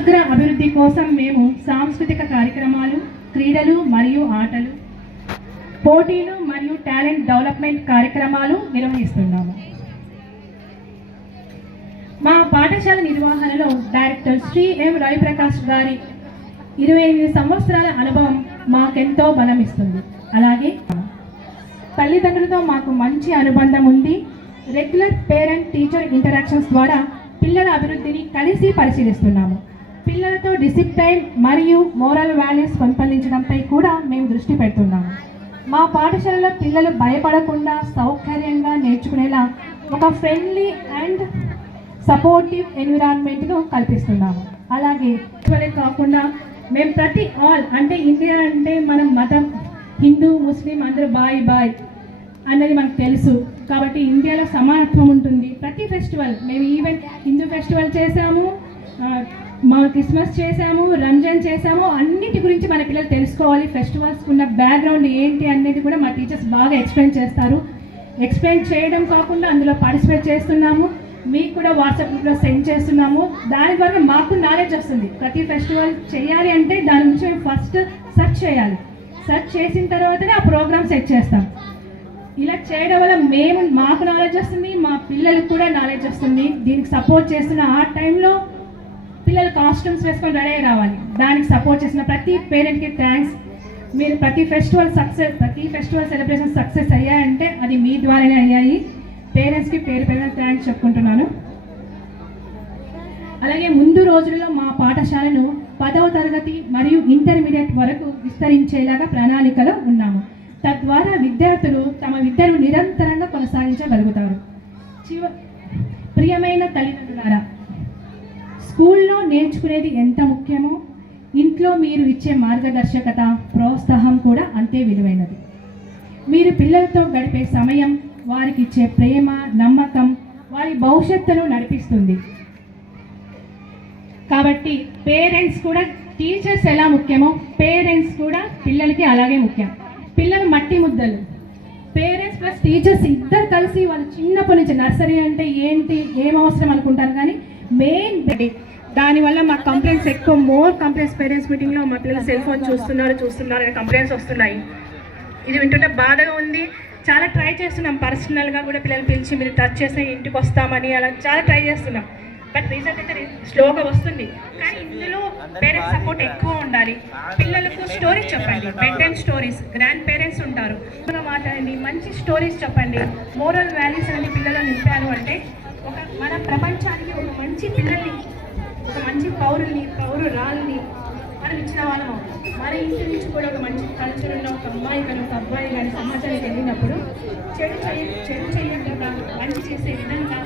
సమగ్ర అభివృద్ధి కోసం మేము సాంస్కృతిక కార్యక్రమాలు, క్రీడలు మరియు ఆటలు, పోటీలు మరియు టాలెంట్ డెవలప్మెంట్ కార్యక్రమాలు నిర్వహిస్తున్నాము. మా పాఠశాల నిర్వహణలో డైరెక్టర్ శ్రీ ఎం రవిప్రకాష్ గారి 28 సంవత్సరాల అనుభవం మాకెంతో బలమిస్తుంది. అలాగే తల్లిదండ్రులతో మాకు మంచి అనుబంధం ఉంది. రెగ్యులర్ పేరెంట్ టీచర్ ఇంటరాక్షన్స్ ద్వారా పిల్లల అభివృద్ధిని కలిసి పరిశీలిస్తున్నాము. పిల్లలతో డిసిప్లైన్ మరియు మోరల్ వాల్యూస్ పెంపొందించడంపై కూడా మేము దృష్టి పెడుతున్నాము. మా పాఠశాలలో పిల్లలు భయపడకుండా సౌకర్యంగా నేర్చుకునేలా ఒక ఫ్రెండ్లీ అండ్ సపోర్టివ్ ఎన్విరాన్మెంట్ను కల్పిస్తున్నాము. అలాగే కాకుండా మేము ప్రతి అంటే ఇండియా అంటే మనం మతం హిందూ ముస్లిం అందరూ బాయ్ బాయ్ అన్నది మనకు తెలుసు. కాబట్టి ఇండియాలో సమానత్వం ఉంటుంది. ప్రతి ఫెస్టివల్ మేము ఈవెన్ హిందూ ఫెస్టివల్ చేసాము, మా క్రిస్మస్ చేసాము, రంజాన్ చేసాము. అన్నిటి గురించి మన పిల్లలు తెలుసుకోవాలి. ఫెస్టివల్స్ ఉన్న బ్యాక్గ్రౌండ్ ఏంటి అనేది కూడా మా టీచర్స్ బాగా ఎక్స్ప్లెయిన్ చేస్తారు. ఎక్స్ప్లెయిన్ చేయడం కాకుండా అందులో పార్టిసిపేట్ చేస్తున్నాము. మీకు కూడా వాట్సాప్ గ్రూప్లో సెండ్ చేస్తున్నాము. దాని ద్వారా మాకు నాలెడ్జ్ వస్తుంది. ప్రతి ఫెస్టివల్ చేయాలి అంటే దాని గురించి మేము ఫస్ట్ సెర్చ్ చేయాలి. సెర్చ్ చేసిన తర్వాతనే ఆ ప్రోగ్రామ్ సెట్ చేస్తాం. ఇలా చేయడం వల్ల మాకు నాలెడ్జ్ వస్తుంది, మా పిల్లలకు కూడా నాలెడ్జ్ వస్తుంది. దీనికి సపోర్ట్ చేస్తున్న ఆ టైంలో పిల్లలు కాస్ట్యూమ్స్ వేసుకొని రెడీ అయ్యి రావాలి. దానికి సపోర్ట్ చేసిన ప్రతి పేరెంట్కి థ్యాంక్స్. మీరు ప్రతి ఫెస్టివల్ సెలబ్రేషన్ సక్సెస్ అయ్యాయంటే అది మీ ద్వారానే అయ్యాయి. పేరెంట్స్కి పేరు థ్యాంక్స్ చెప్పుకుంటున్నాను. అలాగే ముందు రోజుల్లో మా పాఠశాలను 10వ తరగతి మరియు ఇంటర్మీడియట్ వరకు విస్తరించేలాగా ప్రణాళికలో ఉన్నాము. తద్వారా విద్యార్థులు తమ విద్యను నిరంతరంగా కొనసాగించగలుగుతారు. ప్రియమైన తల్లిదండ్రులారా, స్కూల్లో నేర్చుకునేది ఎంత ముఖ్యమో ఇంట్లో మీరు ఇచ్చే మార్గదర్శకత, ప్రోత్సాహం కూడా అంతే విలువైనది. మీరు పిల్లలతో గడిపే సమయం, వారికి ఇచ్చే ప్రేమ, నమ్మకం వారి భవిష్యత్తును నడిపిస్తుంది. కాబట్టి పేరెంట్స్ కూడా, టీచర్స్ ఎలా ముఖ్యమో పేరెంట్స్ కూడా పిల్లలకి అలాగే ముఖ్యం. పిల్లలు మట్టి ముద్దలు. పేరెంట్స్ ప్లస్ టీచర్స్ ఇద్దరు కలిసి వాళ్ళు చిన్నప్పటి నుంచి నర్సరీ అంటే ఏంటి, ఏం అవసరం అనుకుంటారు, కానీ మెయిన్ దానివల్ల మా కంప్లైంట్స్ ఎక్కువ, మోర్ కంప్లైంట్స్ పేరెంట్స్ మీటింగ్లో మా పిల్లలు సెల్ ఫోన్ చూస్తున్నారు అనే కంప్లైంట్స్ వస్తున్నాయి. ఇది వింటుంటే బాధగా ఉంది. చాలా ట్రై చేస్తున్నాం, పర్సనల్గా కూడా పిల్లలు పిలిచి మీరు టచ్ చేస్తే ఇంటికి వస్తామని అలా చాలా ట్రై చేస్తున్నాం. బట్ రిజల్ట్ అయితే స్లోగా వస్తుంది. కానీ ఇందులో పేరెంట్స్ సపోర్ట్ ఎక్కువ ఉండాలి. పిల్లలకు స్టోరీస్ చెప్పండి, bed time stories. Grand parents ఉంటారు, మాట్లాడండి, మంచి స్టోరీస్ చెప్పండి. మోరల్ వాల్యూస్ అనేది పిల్లలు నింపారు అంటే మన ప్రపంచానికి ఒక మంచి పిల్లల్ని, ఒక మంచి పౌరురాల్ని మనం ఇచ్చిన వాళ్ళం. మన ఇంటి నుంచి కూడా ఒక మంచి కల్చర్ ఉన్న ఒక అమ్మాయి కానీ ఒక అబ్బాయి కానీ సమాజానికి వెళ్ళినప్పుడు చెడు చేయకుండా మంచి చేసే విధంగా